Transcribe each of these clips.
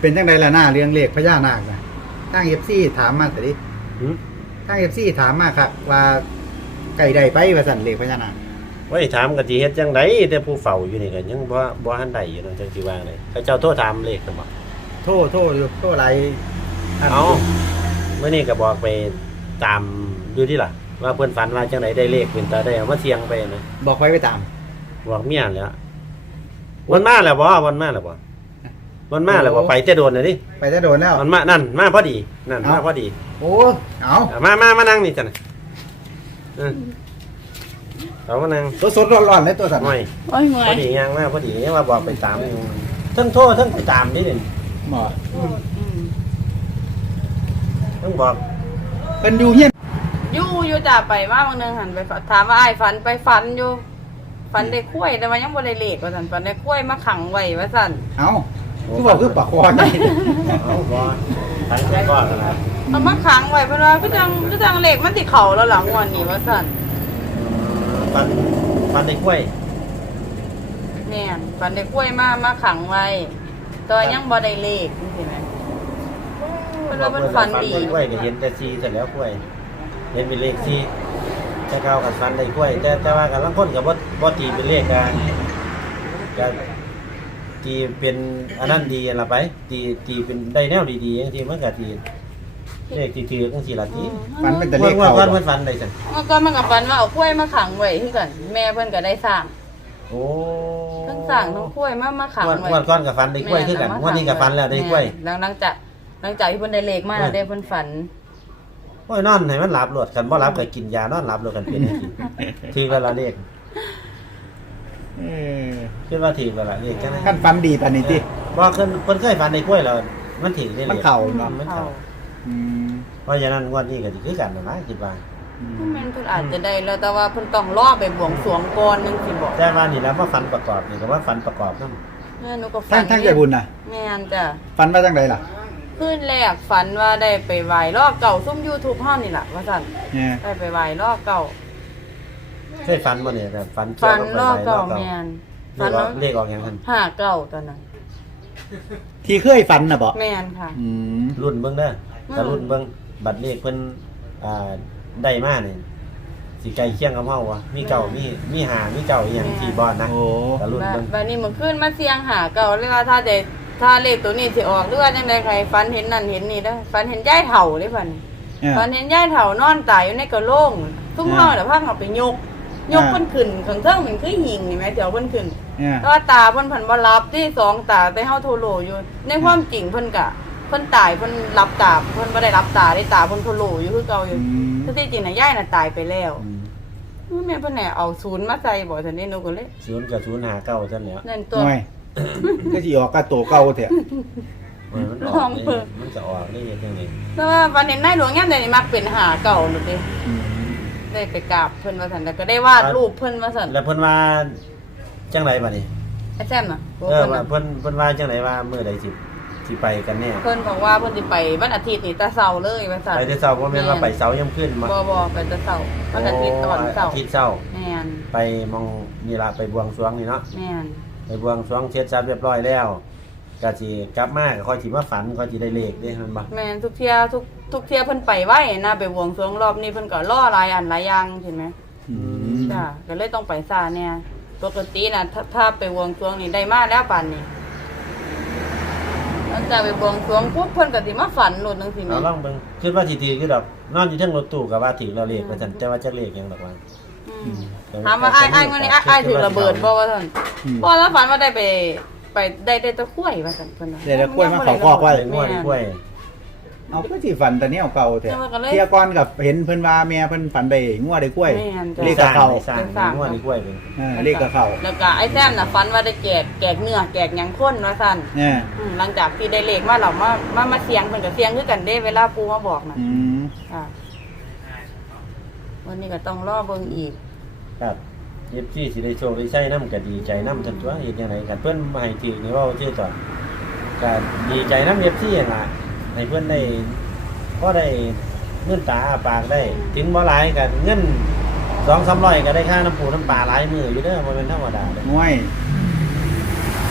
เป็นจังไดล่ะหน้าเรื่องเลขพญานาคนะทาง FC ถามมาแต่ดิทาง FC ถามมาครับว่าไก่ใดไปว่าสั่นเลขพญานาคไว้ถามกันสิเฮ็ดจังไดแต่ผู้เฝ้าอยู่นี่ก็ยังบ่ทันได้อยู่เนาะจังสิว่าไดเขาเจ้าโทรถามเลขกันบ่โทษอยู่โทษหลายท่านเอามื้อนี้ก็บอกไปตามอยู่ที่ล่ะว่าเพิ่นฝันว่าจังไดได้เลขเป็นตาได้เอามาเสี่ยงไปนะบอกไว้ไปตามบอกเมียแหล้ววันมาแล้วบ่วันมาแล้วบ่วันมาแล้วบ่ไปแต่โดนน่ะดิไปจะโดนแล้วมันมานั่นมาพอดีนั่นมาพอดีโอ้เอามานั่งนี่จ้ะน่ะเอามานั่งสดๆร้อนๆเลยตัวสัตว์หน่อยโอ้ยเมื่อพอย ดียังมาพอดียังว่าบอกไปตามอยู่ทั้งโทษทั้งไปตามนี่นี่หมอทั้งบอกเป็นอยู่เฮียนอยู่จ่าไปมาบางนึงหันไปถามว่าอ้ายฝันไปฝันอยู่ฝันได้คุ้ยแต่ว่ายังบ่ได้เลขว่าซั่นฝันได้คุ้ยมาขังไว้ว่าซั่นเอาคือบอกคือปากคอไงเอาบ่ไปแค่ก่อนนะครับมันมาขังไว้เพิ่นว่าก็จังเลขมันสิเข้าแล้วหลังวันนี้ว่าซั่นฟันในกล้วยแม่นฝันได้คุ้ยมาขังไว้แต่ว่ายังบ่ได้เลขจังซี่แหมเพิ่นว่าเพิ่นฝันดีในกล้วยก็เห็นแต่ซีเสร็จแล้วกล้วยเห็นเป็นเลขซีแต่เก้ากับฟันในกล้วยแต่ว่ากับลังคนกับบ่ตีเป็นเลขก็ตีเป็นอันนั้นดีละไปตีเป็นได้แนวดีๆอย่างที่มันก็ตีเลขที่ถือจังซี่ล่ะตีฝันเป็นแต่เลขว่าเขาว่ามันฟันได้ซั่นเมื่อก่อนมันก็ฝันว่าเอาคุ้ยมาขังไว้คือกันแม่เพิ่นก็ได้สร้างโอ้ทั้งสร้างทั้งคุ้ยมาขังไว้วันก่อนกับฟันได้กล้วยคือกันวันนี้กับฟันแล้วได้กล้วยแม่หลังจากที่เพิ่นได้เลขมาแล้วได้เพิ่นฝันโอ้ยนอนให้มันหลับโลดกันบ่หลับก็กินยานอนหลับโลดกันเป็นจังซี่ทีละละเลขเออคิดว่าถีบแล้วล่ะเรียกแค่นั้นขั้นฝันดีปานนี้ติบ่เพิ่นเคยฝันในกล้วยแล้วมันถีบได้มันเข่าเนาะมันเข่าอืมเพราะฉะนั้นงวดนี้ก็สิคือกันนั่นนะคิดว่าแม่นเพิ่นอาจจะได้แล้วแต่ว่าเพิ่นต้องรอไปบวงสรวงก่อนนึงสิบอกแต่ว่านี่แล้วว่าฝันประกอบนี่ก็ว่าฝันประกอบนำแม่หนูก็ฝัทั้งใจบุญน่ะแม่นจ้ะฝันว่าจังไดล่ะคืนแรกฝันว่าได้ไปไหว้รอบเก่าซุ่ม YouTube เฮานี่ล่ะว่าซั่นเนี่ยได้ไปไหว้รอบเก่าเคยฝันบ่เนี่ยแต่ฝันเกี่ยฝัวน กับรอบใบเก่าไม้แม่นเลฝันขออว่ากเลขออกหยังซั่น 59ตอนนั้นที่เคยฝันน่ะบ่แม่นค่ะอืมรุ่นเบิ่งเด้อถ้ารุ่นเบิ่งบัตรเลขเพิ่นได้มานี่สิใกล้เคียงกับเฮาวะมีเก่ามีหามีเก่าอีหยังที่บ่นะโอ้ถ้ารุ่นเบิ่งบัดนี้เมื่อคืนมาเสียงหาเก่าเลยว่าถ้าเลขตัวนี้สิออกหรือว่าจังได๋ใครฝันเห็นนั่นเห็นนี่เด้อฝันเห็นยายเฒ่าเด้ฝันเนี่ยตอนเห็นยายเฒ่านอนตายอยู่ในกระโหลกทุ่งเฮาน่ะพาเอาไปยกเพิ่นขึ้นข้างเทิงมันคือหิงนี่แหมเดี๋ยวเพิ่นขึ้นเนี่ยแต่ว่าตาเพิ่นบ่รับที่สองตาแต่เฮาโทโลอยู่ในความจริงเพิ่นตายเพิ่นรับตาเพิ่นบ่ได้รับตาได้ตาเพิ่นโทโลอยู่คือเก่าอยู่อืมคือที่จริงน่ะยายน่ะตายไปแล้วแม่เพิ่นแหน่เอาศูนย์มาใส่บ่ซั่นนี่หนูก็เลย 0กับ0หาเก่าซั่นแหล้วนั่นตัวหน่อยก็สิออกกระโตเก่าเถอะมันออกนี่มันจะออกนี่จังได๋แต่ว่าวันเห็นนายหลวงยามใดนี่มักเป็นหาเก่าหนูติอืมได้ไปกราบเพิ่นว่าซั่นแล้วก็ได้วาดรูปเพิ่นว่าซั่นแล้วเพิ่นว่าจังไดบัดนี้ไอ้แซมน่ะว่าเพิ่นว่าจังไดว่ามื้อใดสิไปกันแน่เพิ่นบอกว่าเพิ่นสิไปวันอาทิตย์นี่แต่เช้าเลยว่าซั่นไปแต่เช้าบ่แม่นว่าไปเช้าย่ํขึ้นมาบ่ไปแต่เช้าวันอาทิตย์ตอนเช้าอาทิตย์เช้าแม่นไปมองนี่ล่ะไปบวงสรวงนี่เนาะแม่นไปบวงสรวงเสร็จสับเรียบร้อยแล้วก็สิกลับมาก็ค่อยสิมาฝันค่อยสิได้เลขเด้มันบ่แม่นทุกเที่ยเพิ่นไปไว้นะไปบวงสรวงรอบนี้เพิ่นก็รอหลายอันหลายอย่างเห็นไหมอืมจ้ะก็เลยต้องไปซ่าเนี่ยปกติน่ะถ้าไปบวงสรวงนี่ได้มาแล้วปานนี้หลังจากไปบวงสรวงปุ๊บเพิ่นก็สิมาฝันโลดจังซี่แม่เอาลองเบิ่งคิดว่าสิถือคือดอกนอนอยู่เทิงรถตู้ก็ว่าถือแล้วเลขว่าซั่นแต่ว่าจักเลขหยังดอกว่าถามว่าอ้ายวันนี้อ้ายถือระเบิดบ่ว่าซั่นบ่แล้วฝันว่าได้ไปได้ตะคุ้ยว่าซั่นเพิ่นน่ะเดี๋ยวจะกล้วยมาเขาคอกไว้ไปงวดกล้วยเอาก็สิฝันแต่แนวเก่าเถอะเที่ยก่อนกับเห็นเพิ่นว่าแม่เพิ่นฝันได้งัวได้กล้วยแม่นจ้ะเลขกับเขาสร้างงวดกล้วยเป็นเลขกับเขาแล้วก็ไอ้แซมน่ะฝันว่าได้แกกเนื้อแกกหยังข้นว่าซั่นเนี่ยหลังจากที่ได้เลขมาเรามาเสียงเพิ่นก็เสียงคือกันเด้เวลาปูมาบอกน่ะอืมวันนี้ก็ต้องรอเบิ่งอีกครับเอฟซีสิได้โชคได้ใช้นำก็ดีใจนำทันตัวเฮ็ดจังไดกันเพิ่นมาให้ถือนี่เว้าชื่อต่อก็ดีใจนำ FC นั่นล่ะให้เพิ่นได้พอได้เงินตาอ้าปากได้ถึงบ่หลายก็เงิน 2-300ก็ได้ค่าน้ำปูน้ำปลาหลายมื้ออยู่เด้อบ่แม่นธรรมดาเด้อง่วยสิ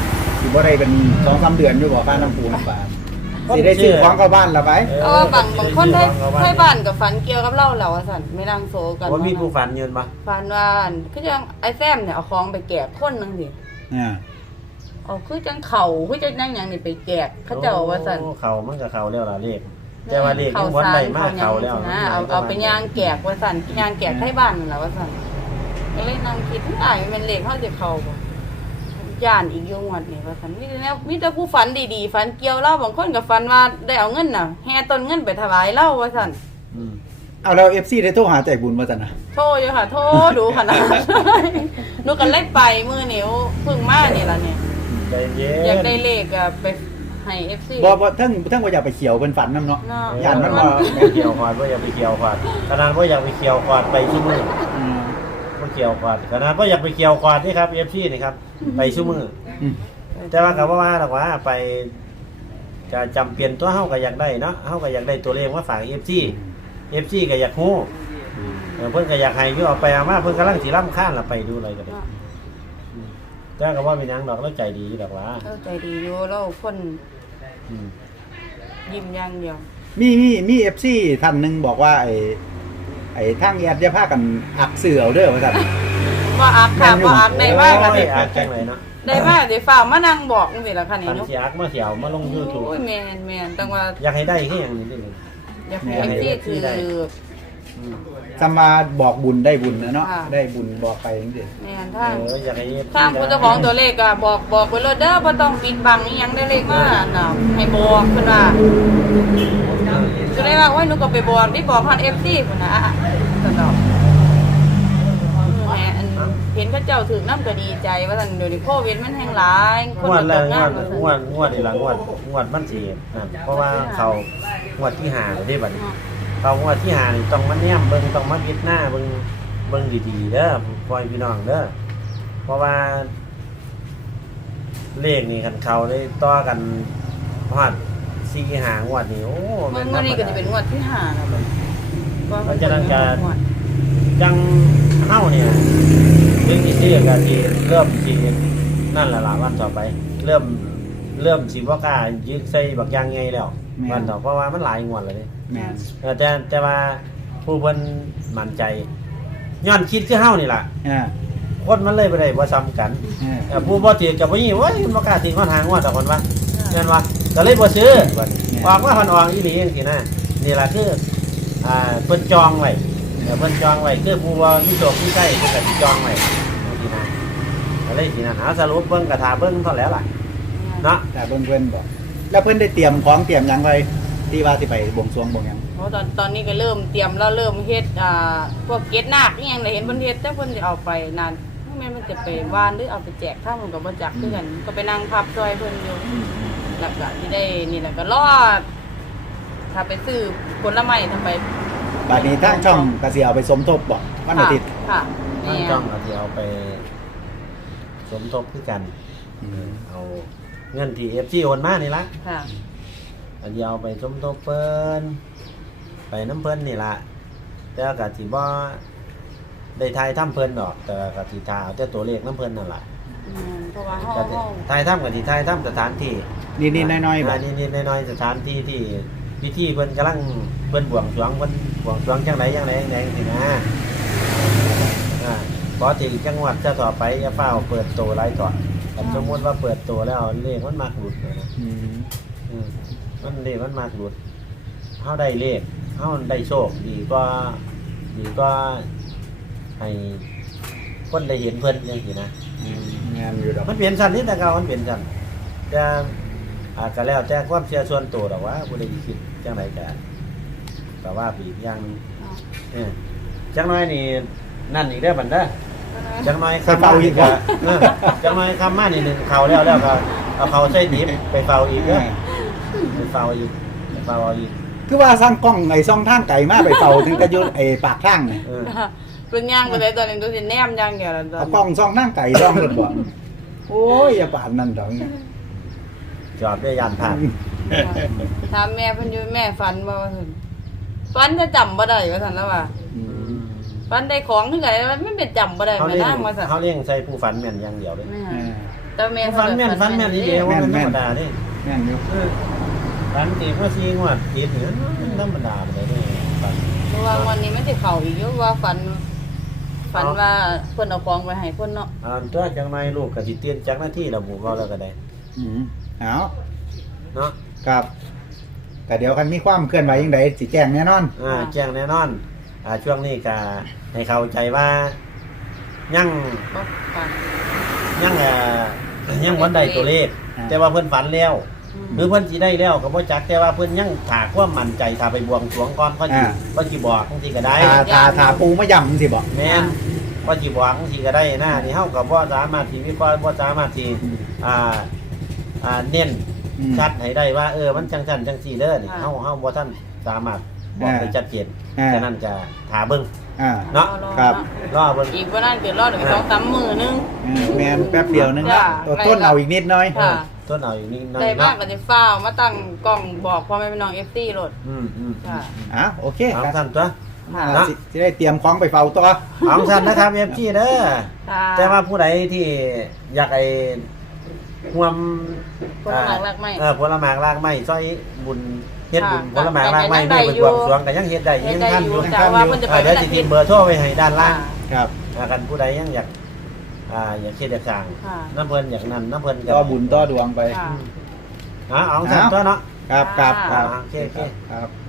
บ่ได้เป็น2-3เดือนอยู่บ่บ้านน้ำปูน้ำปลาสิได้ซื้อของเข้าบ้านละไปเพราะว่าบางคนได้บ้านกับฝันเกี่ยวกับเราแล้วว่าซั่นไม่นางโซกันว่ามีผู้ฝันยืนปะฝันว่าคือจังไอ้แซมเนี่ยเอาของไปแจกคนนึงสิอ่าเอาคือจังเข่าคือจังนั่งหยังนี่ไปแจกเขาเจ้าว่าซั่นโอ้เขามันก็เขาแล้วล่ะเลขแต่ว่าเลขมันวนได้มากเขาแล้วนะเอาไปย่างแจกว่าซั่นย่างแจกให้บ้านนั่นล่ะว่าซั่นก็เลยนั่งคิดว่ามันเป็นเลขเฮาสิเข้าบ่ย่านอีกอยู่งวดนี่ว่าซั่นมีแต่ผู้ฝันดีๆฝันเกี่ยวเล่าบางคนก็ฝันว่าได้เอาเงินน่ะแห่ต้นเงินไปถวายเล่าว่าซั่นอืมเอาแล้ว FC ได้โทรหาใจบุญบ่ซั่นนะโทรอยู่ค่ะ โทรดูขนาดนั้นหนูก็เลยไปมื้อนิ้วเพิ่งมานี่ล่ะเนี่ยใจเย็นอยากได้เลขอะไปให้ FC บ่ทั้งบ่อยากไปเขียวเพิ่นฝันนํเนาะเนาะย่านมันบ่ไม่เกี่ยวขวาดว่าอยากไปเกี่ยวขวาดขนาดว่าอยากไปเกี่ยวขวาดไปชั่วมืออืมว่าเกี่ยวขวาดขนาดว่าอยากไปเกี่ยวขวาดนี่ครับเอฟซีนี่ครับไปชั่วมืออืมแต่ว่ากับว่าหรอกว่าไปจะจำเปลี่ยนตัวเฮาก็อยากได้เนาะเฮาก็อยากได้ตัวเลขมาฝากเอฟซีก็อยากฮู้เพิ่นก็อยากให้อยู่เอาไปเอามาเพิ่นกำลังสิร่ำค้านล่ะไปดูอะไรก็ได้เนาะแต่ก็ว่าเป็นหยังดอกแล้วใจดีดอกว่าเข้าใจดีอยู่แล้วคนอืมยิ้มอย่างเดียวมี FC ท่านหนึงบอกว่าไอ้ทางแอดอย่าพากันอักเสือเอาเด้อว่าซั่นว่าอักค่ะว่าอักได้มากโอ้ก็ยอาจังเลยเนาะได้มากเดี๋ยวฝ่ากมานั่งบอกจังซี่ล่ะค่ะนี่คันเนาะสิอักมาเสียวมาลง YouTube โอ้ยแม่นตั้งว่าอยากให้ได้แค่อย่างนี้เลยอยากให้ FC คืออืมสมาบอกบุญได้บุญนะเนาะค่ะได้บุญบอกไปจังซี่แม่นทางอยากให้ทางผู้เจ้าของตัวเลขก็บอกไปเลยเด้อบ่ต้องปิดบังอีหยังได้เลขมาน่ะให้บอกเพิ่นว่าก็เลยว่าโอ้ยหนูก็ไปบอกที่บอกผ่าน FC พุ่นน่ะซั่นดอกแม่อันเห็นเขาเจ้าถึกน้ำก็ดีใจว่าซั่นเดี๋ยวนี้โควิดมันแห่งหลายคนงวดตแล้วกงงาวน ดว่าซั่นงวดนี่ละงวดมันสินั่นเพราะว่าเขางวดที่หาได้บัดนี้เขางวดที่หานี่ต้องมาแนมเบิ่งต้องมาพิจารณาเบิ่งดีๆเด้อพ่อพี่น้องเด้อเพราะว่าเลขนี่คันเขาได้ต่อกันฮอด4 5งวดนี่โอ้มันธรรมดานี่ก็จะเป็นงวดที่5แล้วบัดเพราะฉะนั้นก็ จังเฮาเนี่ยเรื่องที่ซื้อก็ที่เริ่มสินั่นแหละล่ะวันต่อไป เริ่มสิบ่กล้ายึดใส่บักอย่างไงแล้ววันต่อเพราะว่ามันหลายงวดแล้วนี่แม่นแต่ว่าผู้เพิ่นมั่นใจย้อนคิดคือเฮานี่ล่ะอ่าคนมันเลยบ่ได้บ่ซ้ำกันอ่าแต่ผู้บ่ถือก็บ่ยิโอ้ยมันบ่กล้าถือคนหางวดดอกคนว่าแม่นว่าก็เลยบ่ซื้อบัดออกว่าเพิ่นออกอีหลีจังซี่นะนี่ล่ะคือเพิ่นจองไว้เพิ่นจองไว้คือผู้ว่ามีโชคมีชัยเพิ่นก็สิจองไว้จังซี่นะก็เลยสินะหาสรุปเบิ่งก็ท่าเบิ่งเท่าแล้วล่ะเนาะแต่เพิ่นบอกแล้วเพิ่นได้เตรียมของเตรียมหยังไว้ที่ว่าสิไปบวงสรวงบ่หยังเพราะตอนนี้ก็เริ่มเตรียมแล้วเริ่มเฮ็ดพวกเกล็ดนาคอีหยังได้เห็นเพิ่นเฮ็ดแต่เพิ่นสิเอาไปนานแม่นมันจะไปวานหรือเอาไปแจกข้าวมันก็บ่จักคือกันก็ไปนั่งพับซอยเพิ่นอยู่แล้วก็สิได้นี่แหละก็รอถ้าไปซื้อผลไม้ทำไปบัดนี้ทางช่องก็สิเอาไปสมทบบ่วันอาทิตย์ค่ะท่านนี่จ้องก็สิเอาไปสมทบคือกันอืมเอาเงินที่ FC โอนมานี่ล่ะค่ะอันนี้เอาไปสมทบเพิ่นไปน้ำเพิ่นนี่ล่ะแต่ก็สิบ่ได้ทายถ้ำเพิ่นดอก แต่ก็สิทาเอาแต่ตัวเลขน้ำเพิ่นนั่นล่ะเพราะว่าเฮาก็สิทายถ้ำก็สิทายถ้ำสถานที่นิดๆน้อยๆบ่นิดๆน้อยๆสถานที่ที่พิธีเพิ่นกำลังเพิ่นบวงสรวงเพิ่นบวงสรวงจังไดจังไดสินะพอถึงจังหวัดจะต่อไปอย่าเฝ้าเปิดโตหลายก่อนแต่สมมุติว่าเปิดโตแล้วเลขมันมักหลุดนะอืมมันเลขมันมักหลุดเฮาได้เลขเฮาได้โชคดีกว่าให้คนได้เห็นเพิ่นจังซี่นะงานอยู่ดอกมันเปลี่ยนชั้นนี่แต่เก่ามันเปลี่ยนชั้นแต่ก็แล้วแต่ความเชื่อส่วนตัวหรอกว่าผู้ใดสิคิดจังไดก็ว่าปีกอย่างหนึ่งจังน้อยนี่นั่นอีกได้อบัดเด้อจังน้อยคำมาอีกก็จังน้อยคำมานี่หนึงเข้าแล้วก็เอาเขาใส่ดิบไปเฝ้าอีกเด้อไปเฝ้าอีกคือว่าสร้างกล้องไอ้ซ่องทางไก่มาไปเป่าถึงกระยุดไอ้ปากทางนี่เป็นย่างไปเลยตอนนี้ดูสิแนมย่างเดียวแล้วตอนเอากล้องซ่องทางไก่ซ่องรถบ่โอ้ยอย่าปานนั่นดอกเนี่ยจอดด้วยยานผ่านถามแม่เพิ่นอยู่แม่ฝันบ่ว่าซั่นฝันจะจำบ่ได้ว่าซั่นแล้วว่าอืมฝันได้ของคือไงมันเป็นจำบ่ได้เขาแม่เลี้ยนาง งว่าซั่นเขาเลี้ยงใส่ผู้ฝันแม่นอย่างเดียวเลยแม่อ่าแต่แม่ฟันแม่นอีเดียวว่ามันธรรมดาเด้แม่นอยู่ฟันตีเพื่อซีงวดติดเหนือมันธรรมดาไปเลยนี่ฟันเพราะว่าวันนี้มันสิเข้าอีกอยู่ว่าฝันว่าเพิ่นเอาของไปให้เพิ่นเนาะตัวจังไรลูกก็สิเตียนจักหน้าที่ระบุเขาแล้วก็ได้เอาเนาะครับแต่เดี๋ยวคันมีความเคลื่อนไหวยังไงสิแจ้งแน่นอนแจ้งแน่นอนช่วงนี้ก็ให้เข้าใจว่ายังบ่ฝันยังวันใดตัวเลข แต่ว่าเพิ่นฝันแล้วหรือเพิ่นสิได้แล้วก็บ่จักแต่ว่าเพิ่นยังถาความมั่นใจถ้าไปบวงสรวงก่อนก็สิบอกจังซี่ก็ได้ทาปูมาย่ำสิบอกแม่นก็สิบอกจังซี่ก็ได้นะนี่เฮาก็บ่สามารถที่วิเคราะห์บ่สามารถที่เน้นชัดให้ได้ว่ามันจังซั่นจังซี่เด้อนี่เฮาบ่ทันสามารถบอกได้ชัดเจนฉะนั้นจะถาเบิ่งเนาะครับรอเบิ่งอีกบ่นานเกิดรอดอีก 2-3 มื้อนึงแมนแป๊บเดียวนึงตัวต้นเอาอีกนิดหน่อยค่ะต้นเอาอยู่นี่น้อยได้มากเนาะก็สิฟ้าวมาตั้งกล้องบอกพ่อแม่พี่น้อง FT โลด ค่ะโอเคเอาครับซั่นตัวค่ะจะได้เตรียมของไปเฝ้าตัวเอาซั่นนะครับ FG เด้อค่ะแต่ว่าผู้ใดที่อยากห่วมผลหมากรากไม้ผลหมากรากไม้ซอยบุญเฮ็ดบุญผลหมากรากไม้เมื่อเป็นบวงสรวงก็ยังเฮ็ดได้ยังทันอยู่แต่ว่าเพิ่นจะไปเดี๋ยวสิทิ้งเบอร์โทรไว้ให้ด้านล่างครับกันผู้ใดยังอยากเฮ็ดอยากสร้างค่ะน้ำเพิ่นอยากนั่นน้ำเพิ่นต่อบุญต่อดวงไปค่ะเอาซั่นตัวเนาะครับครับค่ะโอเคครับ